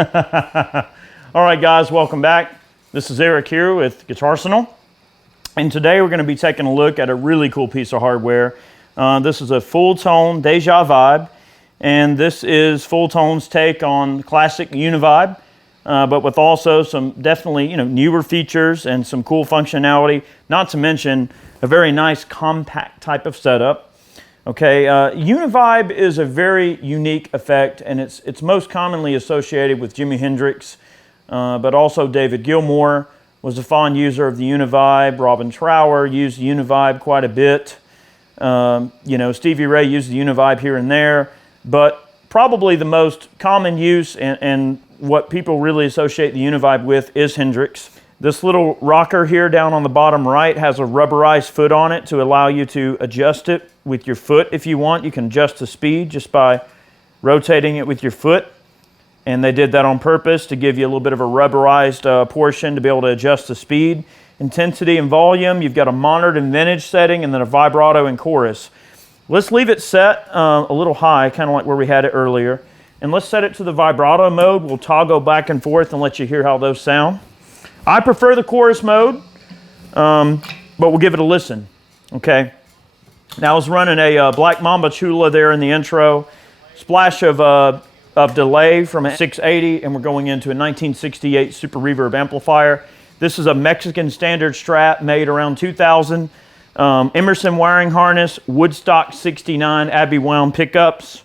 All right, guys, welcome back. This is Eric here with Guitarsenal. And today we're going to be taking a look at a really cool piece of hardware. This is a Fulltone Deja Vibe. And this is Fulltone's take on classic Univibe, but with also some definitely newer features and some cool functionality, not to mention a very nice compact type of setup. Okay, Univibe is a very unique effect, and it's most commonly associated with Jimi Hendrix, but also David Gilmour was a fond user of the Univibe. Robin Trower used the Univibe quite a bit. Stevie Ray used the Univibe here and there, but probably the most common use and what people really associate the Univibe with is Hendrix. This little rocker here down on the bottom right has a rubberized foot on it to allow you to adjust it with your foot if you want. You can adjust the speed just by rotating it with your foot. And they did that on purpose to give you a little bit of a rubberized portion to be able to adjust the speed, intensity, and volume. You've got a monitored and vintage setting and then a vibrato and chorus. Let's leave it set a little high, kind of like where we had it earlier. And let's set it to the vibrato mode. We'll toggle back and forth and let you hear how those sound. I prefer the chorus mode, but we'll give it a listen, okay? Now I was running a Black Mamba Chula there in the intro, splash of delay from a 680, and we're going into a 1968 Super Reverb amplifier. This is a Mexican standard Strat made around 2000. Emerson wiring harness, Woodstock 69 Abbey wound pickups,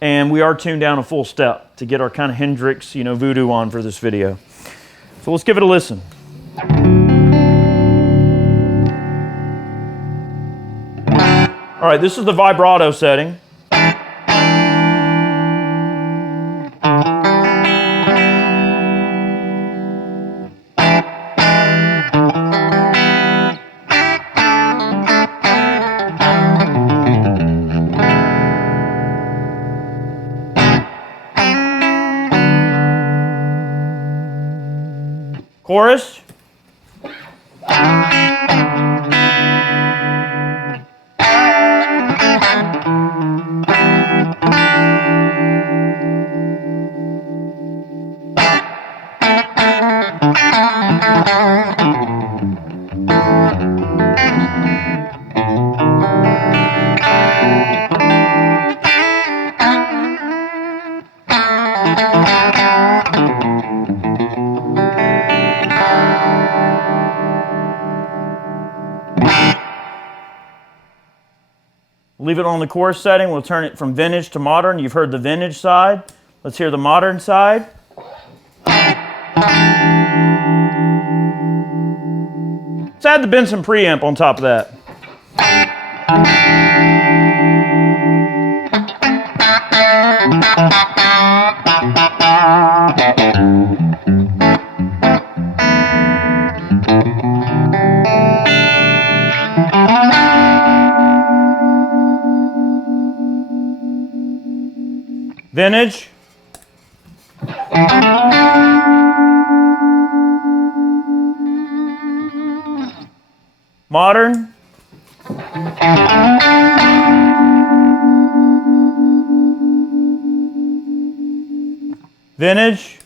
and we are tuned down a full step to get our kind of Hendrix, voodoo on for this video. So let's give it a listen. All right, this is the vibrato setting. Chorus. Leave it on the chorus setting. We'll turn it from vintage to modern. You've heard the vintage side. Let's hear the modern side. Let's add the Benson preamp on top of that. Vintage. Modern. Vintage.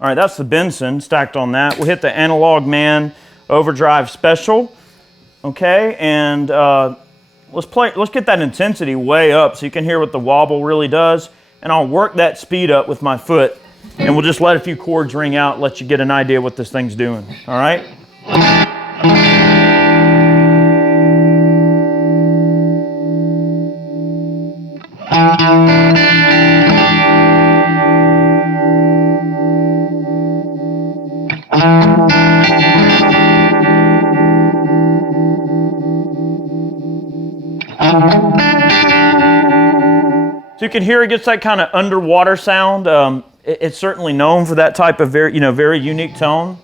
All right, that's the Benson stacked on that. We'll hit the Analog Man Overdrive Special, okay? And let's get that intensity way up so you can hear what the wobble really does. And I'll work that speed up with my foot, and we'll just let a few chords ring out, let you get an idea what this thing's doing. All right? So you can hear it gets that kind of underwater sound. It's certainly known for that type of very unique tone.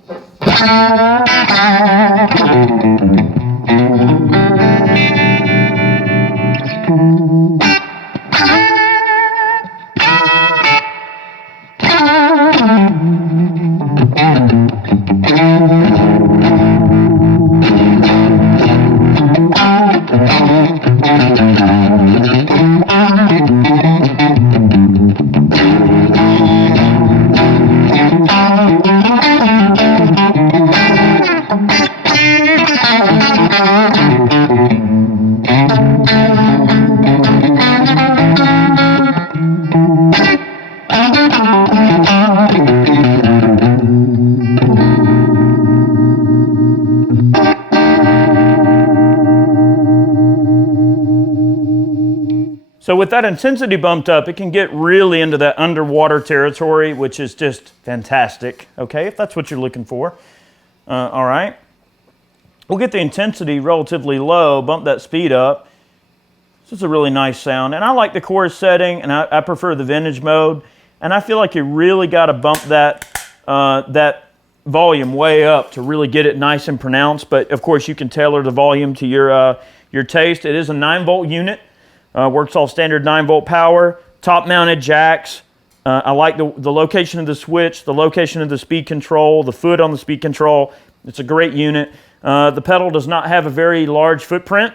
So with that intensity bumped up, it can get really into that underwater territory, which is just fantastic, okay, if that's what you're looking for. All right. We'll get the intensity relatively low, bump that speed up. This is a really nice sound. And I like the chorus setting, and I prefer the vintage mode. And I feel like you really got to bump that, that volume way up to really get it nice and pronounced. But of course, you can tailor the volume to your taste. It is a 9-volt unit. Works all standard 9-volt power, top-mounted jacks. I like the location of the switch, the location of the speed control, the foot on the speed control. It's a great unit. The pedal does not have a very large footprint.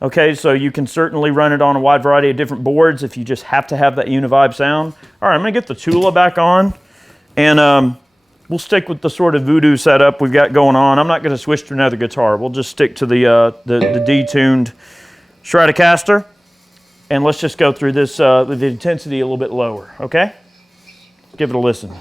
Okay, so you can certainly run it on a wide variety of different boards if you just have to have that Univibe sound. All right, I'm going to get the Tula back on, and we'll stick with the sort of voodoo setup we've got going on. I'm not going to switch to another guitar. We'll just stick to the detuned Stratocaster. And let's just go through this with the intensity a little bit lower, okay? Give it a listen.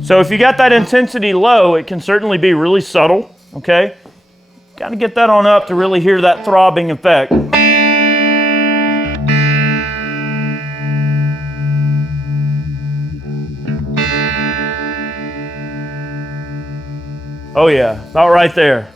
So if you got that intensity low, it can certainly be really subtle, okay? Got to get that on up to really hear that throbbing effect. Oh yeah, about right there.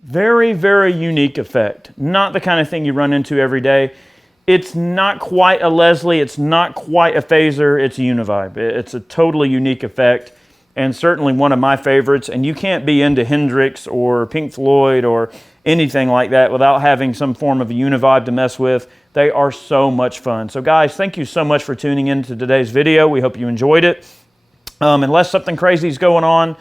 Very, very unique effect. Not the kind of thing you run into every day. It's not quite a Leslie, it's not quite a phaser, it's a Univibe. It's a totally unique effect, and certainly one of my favorites. And you can't be into Hendrix or Pink Floyd or anything like that without having some form of a univibe to mess with. They are so much fun. So guys, thank you so much for tuning in to today's video. We hope you enjoyed it. Unless something crazy is going on,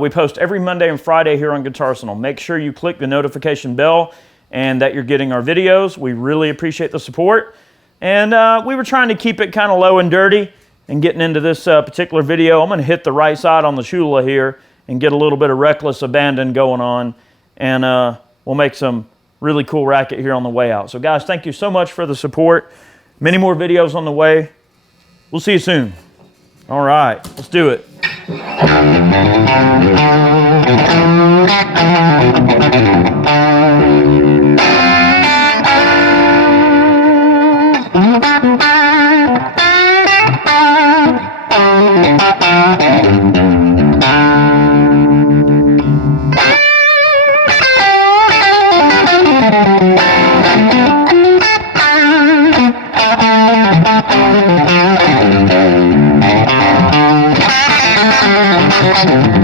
we post every Monday and Friday here on Guitarsenal. Make sure you click the notification bell and that you're getting our videos. We really appreciate the support. And we were trying to keep it kind of low and dirty. And getting into this particular video, I'm going to hit the right side on the Shula here and get a little bit of reckless abandon going on. And we'll make some really cool racket here on the way out. So guys, thank you so much for the support. Many more videos on the way. We'll see you soon. All right, let's do it.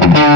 Thank you.